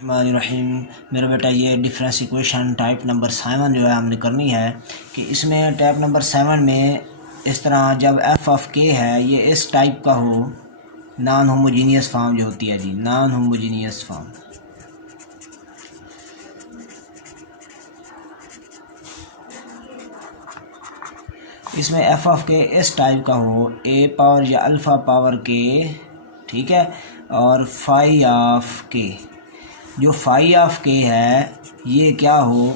रहीम। मेरा बेटा ये डिफरेंस इक्वेशन टाइप नंबर 7 जो है हमने करनी है कि इसमें टाइप नंबर 7 में इस तरह जब एफ ऑफ के है ये इस टाइप का हो, नॉन होमोजीनियस फॉर्म जो होती है जी, नॉन होमोजीनियस फॉर्म। इसमें एफ ऑफ के इस टाइप का हो, ए पावर या अल्फ़ा पावर के, ठीक है, और फाई ऑफ के। जो फाई ऑफ के है ये क्या हो,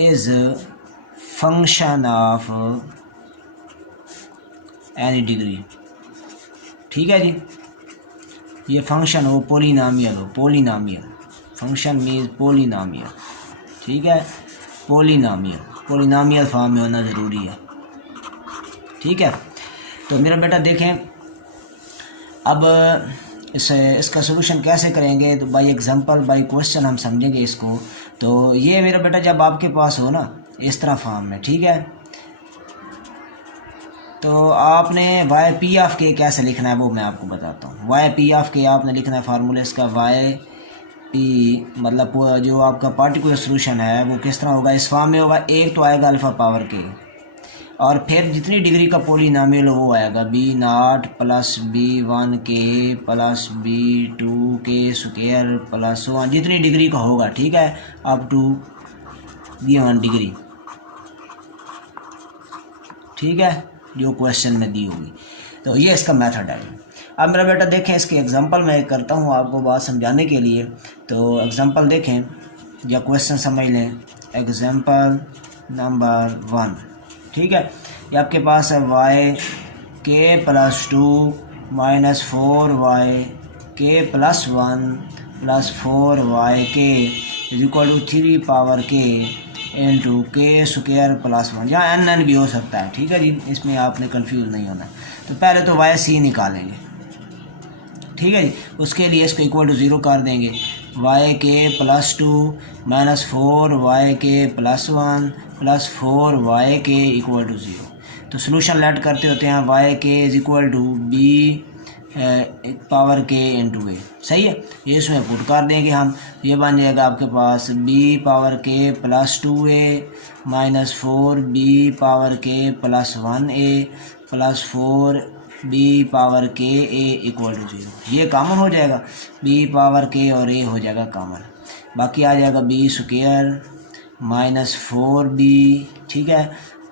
is function of any degree, ठीक है जी। ये फंक्शन हो पोलिनोमियल हो, पोलिनोमियल फंक्शन मीन्स पोलिनोमियल, ठीक है, पोलिनोमियल पोलिनोमियल फॉर्म में होना ज़रूरी है, ठीक है। तो मेरा बेटा देखें अब इसका सोल्यूशन कैसे करेंगे, तो बाय एग्जांपल बाय क्वेश्चन हम समझेंगे इसको। तो ये मेरा बेटा जब आपके पास हो ना इस तरह फॉर्म में, ठीक है, तो आपने वाई पी ऑफ के कैसे लिखना है वो मैं आपको बताता हूँ। वाई पी ऑफ के आपने लिखना है फार्मूला इसका, वाई पी मतलब जो आपका पार्टिकुलर सोल्यूशन है वो किस तरह होगा, इस फॉर्म में होगा। एक तो आएगा अल्फ़ा पावर के और फिर जितनी डिग्री का पोलिनोमियल हो वो आएगा B0 प्लस B1 के प्लस B2 के स्क्वायर प्लस 1, जितनी डिग्री का होगा, ठीक है, अप टू B1 डिग्री, ठीक है, जो क्वेश्चन में दी होगी। तो ये इसका मेथड है। अब मेरा बेटा देखें इसके एग्जांपल मैं करता हूँ आपको बात समझाने के लिए। तो एग्जांपल देखें या क्वेश्चन समझ लें। एग्जांपल नंबर 1, ठीक है, ये आपके पास है वाई के प्लस 2 माइनस 4y के प्लस 1 प्लस 4y के is equal to 3 power K into K square plus 1, या एन भी हो सकता है, ठीक है जी, इसमें आपने कंफ्यूज नहीं होना। तो पहले तो वाई सी निकालेंगे, ठीक है जी। उसके लिए इसको इक्वल टू 0 कर देंगे। वाई के प्लस 2 माइनस 4y के प्लस 1 प्लस 4y के इक्वल टू 0। तो सोल्यूशन लेट करते होते हैं, Y K is equal to B power K into A, सही है। ये इसमें पुट कर देंगे हम, ये बन जाएगा आपके पास B power K plus 2a minus 4b power K plus 1a plus 4b power K a equal to 0। ये कॉमन हो जाएगा, b पावर के और a हो जाएगा कॉमन, बाकी आ जाएगा b स्क्वायर माइनस 4b, ठीक है,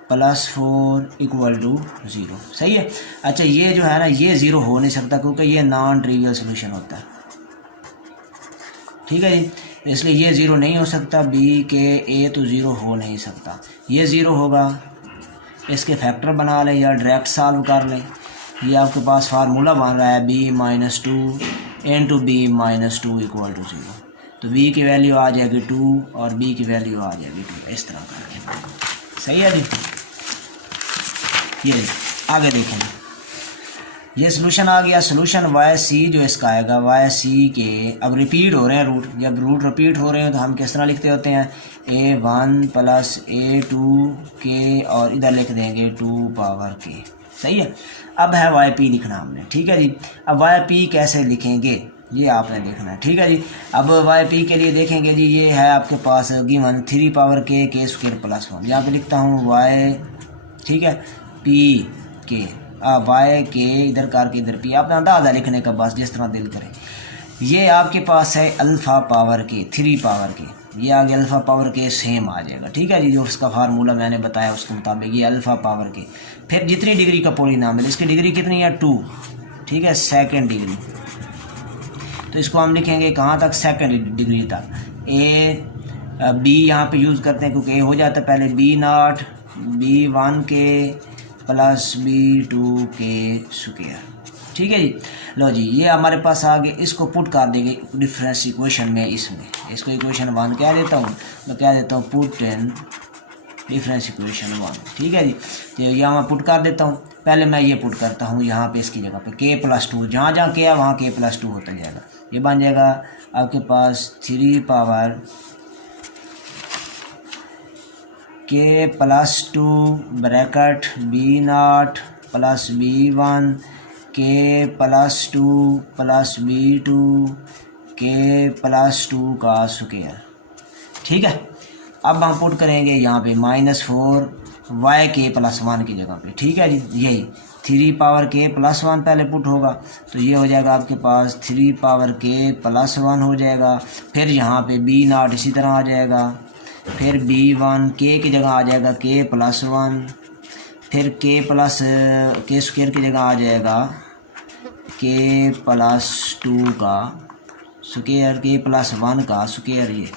प्लस 4 इक्वल टू 0, सही है। अच्छा ये जो है ना ये 0 हो नहीं सकता क्योंकि ये नॉन ट्रिवियल सोल्यूशन होता है, ठीक है जी, इसलिए ये 0 नहीं हो सकता। b के a तो 0 हो नहीं सकता, ये 0 होगा। इसके फैक्टर बना लें या डायरेक्ट सॉल्व कर लें। ये आपके पास फार्मूला बन रहा है b minus 2 into B minus 2 equal to 0। तो b की वैल्यू आ जाएगी 2 और b की वैल्यू आ जाएगी 2, इस तरह करके, सही है जी। ये आगे देखें, ये सोल्यूशन आ गया। सोल्यूशन वाई सी जो इसका आएगा, वाई सी के अब रिपीट हो रहे हैं रूट, जब रूट रिपीट हो रहे हैं तो हम किस तरह लिखते होते हैं, a1 प्लस a2 के और इधर लिख देंगे 2 पावर के, सही है। अब है वाई पी लिखना हमने, ठीक है जी। अब वाई पी कैसे लिखेंगे ये आपने देखना है, ठीक है जी। अब वाई पी के लिए देखेंगे जी, ये है आपके पास गिवन 3 पावर के स्क्वायर प्लस 1, यहाँ पे लिखता हूँ वाई, ठीक है, पी के वाई के इधर करके इधर पी, आपने अंदाजा लिखने का बस जिस तरह दिल करे। ये आपके पास है अल्फ़ा पावर के 3 पावर के, ये आगे अल्फ़ा पावर के सेम आ जाएगा, ठीक है जी, जो उसका फार्मूला मैंने बताया उसके मुताबिक ये अल्फ़ा पावर के। फिर जितनी डिग्री का पोलिनोमियल, इसकी डिग्री कितनी है 2, ठीक है, सेकेंड डिग्री। तो इसको हम लिखेंगे कहाँ तक, सेकेंड डिग्री तक। ए बी यहाँ पे यूज़ करते हैं क्योंकि ए हो जाता है पहले, B0 B1 के प्लस B2 के स्क्वायर, ठीक है जी। लो जी ये हमारे पास आ गए, इसको पुट कर देंगे डिफरेंस इक्वेशन में, इसमें इसको इक्वेशन 1 क्या देता हूँ, मैं क्या देता हूँ पुट इन डिफरेंस इक्वेशन 1, ठीक है जी। तो यहाँ मैं पुट कर देता हूँ, पहले मैं ये पुट करता हूँ यहाँ पे इसकी जगह पे के प्लस 2, जहाँ जहाँ के है वहाँ के प्लस 2 होता जाएगा। ये बन जाएगा आपके पास 3 power K plus 2 bracket B0 plus B1 के प्लस 2 प्लस B2 के प्लस 2 का स्क्वायर। ठीक है, अब हम पुट करेंगे यहाँ पे -4 वाई के प्लस 1 की जगह पे। ठीक है जी, यही 3 पावर के प्लस 1 पहले पुट होगा, तो ये हो जाएगा आपके पास 3 पावर के प्लस 1 हो जाएगा। फिर यहाँ पे B0 इसी तरह आ जाएगा, फिर B1 के की जगह आ जाएगा के प्लस 1, फिर के प्लस के स्क्वायर की जगह आ जाएगा के प्लस 2 का स्क्वायर, के प्लस 1 का स्क्वायर। ये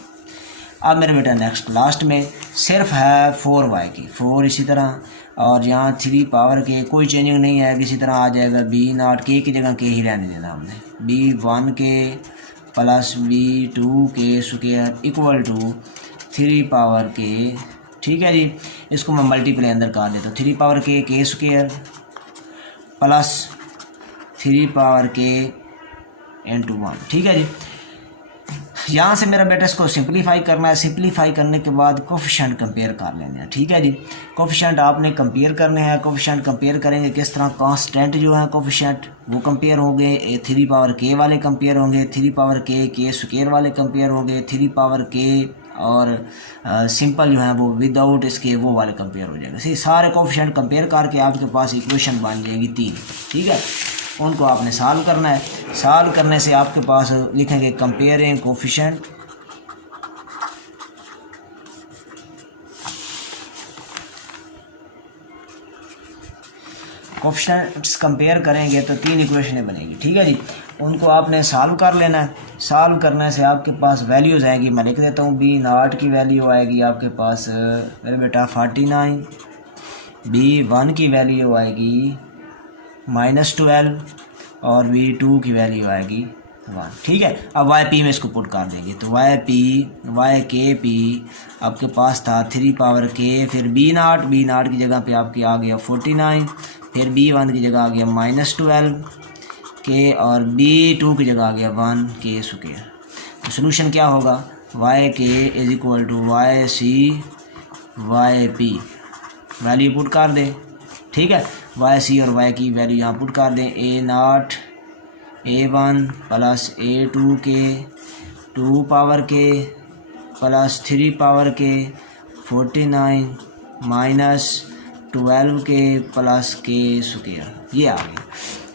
अब मेरे बेटा नेक्स्ट लास्ट में सिर्फ है 4y की 4 इसी तरह, और यहाँ 3 पावर के कोई चेंजिंग नहीं है, इसी तरह आ जाएगा B0 के की जगह के ही रहने देना हमने, B1 के प्लस B2 के स्क्वायर इक्वल टू 3 पावर के। ठीक है जी, इसको मैं मल्टीप्लाई अंदर कर देता हूँ, 3 पावर के square plus 3 power K into 1। ठीक है जी, यहाँ से मेरा बेटा इसको सिंप्लीफाई करना है। सिंप्लीफाई करने के बाद कोफिशिएंट कंपेयर कर लेने हैं। ठीक है जी, कोफिशिएंट आपने कंपेयर करने हैं। कोफिशिएंट कंपेयर करेंगे किस तरह, कांस्टेंट जो है कोफिशिएंट वो कंपेयर होंगे, 3 पावर के वाले कंपेयर होंगे, 3 पावर के स्क्वायर वाले कंपेयर होंगे, 3 पावर के और सिंपल जो है वो विदाउट इसके वो वाले कंपेयर हो जाएंगे। इसी सारे कोफिशिएंट कंपेयर करके आपके पास इक्वेशन बन जाएगी 3। ठीक है, उनको आपने सॉल्व करना है। सॉल्व करने से आपके पास लिखेंगे कंपेयरिंग कोफिशिएंट, कोफिशिएंट्स कंपेयर करेंगे तो 3 इक्वेशनें बनेगी। ठीक है जी, उनको आपने सॉल्व कर लेना है। सॉल्व करने से आपके पास वैल्यूज़ आएंगी, मैं लिख देता हूँ। B0 की वैल्यू आएगी आपके पास मेरे बेटा 49, B1 की वैल्यू आएगी -12 और B2 की वैल्यू आएगी 1। ठीक है, अब YP में इसको पुट कर देंगे, तो YKP आपके पास था 3 पावर के, फिर B0 की जगह पे आपकी आ गया 49, फिर B1 की जगह आ गया -12 के, और B2 की जगह आ गया 1 के स्क्वायर। तो सोल्यूशन क्या होगा, YK is equal to YC YP value put कर दें। ठीक है, YC और Y की वैल्यू यहाँ पुट कर दें। A0 A1 प्लस A2 के 2 पावर के प्लस 3 पावर के 49 -12 के प्लस के स्क्वायर, ये आ गया।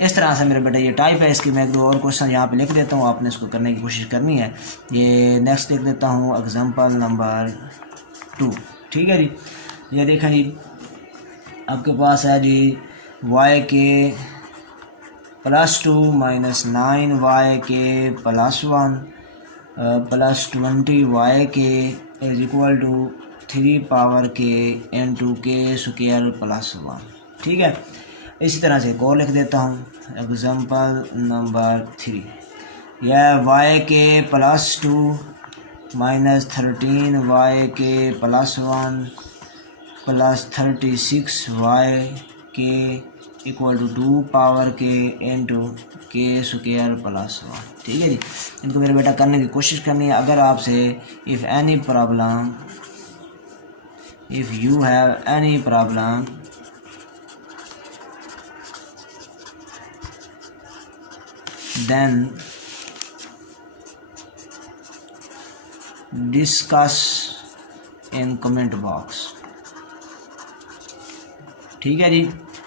इस तरह से मेरे बेटा ये टाइप है इसकी। मैं 2 और क्वेश्चन यहाँ पे लिख देता हूँ, आपने इसको करने की कोशिश करनी है। ये नेक्स्ट लिख देता हूँ एग्जांपल नंबर 2। ठीक है जी, ये देखें जी, आपके पास है जी YK plus 2 -9YK plus 1 plus 20YK is equal to 3 power K into K square plus 1। ठीक है, इसी तरह से एक और लिख देता हूँ एग्जांपल नंबर 3। यह YK plus 2 -13YK plus 1 plus 36YK equal to 2 power K into K square plus 1। ठीक है जी, इनको मेरे बेटा करने की कोशिश करनी है। अगर आपसे if you have any problem then discuss in comment box. ठीक है जी,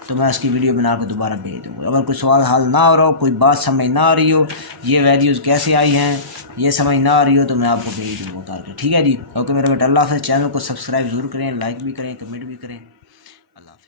तो मैं इसकी वीडियो बना के दोबारा भेज दूँगा। अगर कोई सवाल हल ना हो रहा हो, कोई बात समझ ना आ रही हो, ये वैल्यूज़ कैसे आई हैं ये समझ ना आ रही हो, तो मैं आपको भेज दूँगा करके। ठीक है जी, ओके मेरे बेटा, अल्लाह हाफ़िज़। चैनल को सब्सक्राइब ज़रूर करें, लाइक भी करें, कमेंट भी करें। अल्लाह हाफ़िज़।